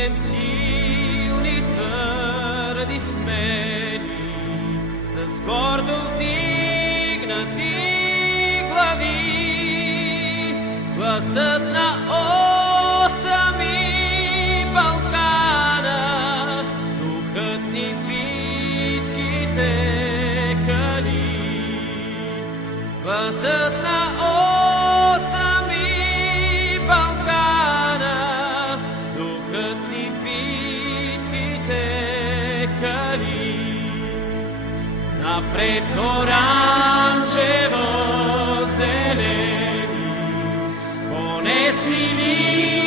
Идем силни, твърди, смели, с гордо вдигнати глави. Гласът на осами Балкана, духът ни в битките кали. Гласът на осами Балкана, духът ни в битките кали. Напред оранжево зелени, понесли ни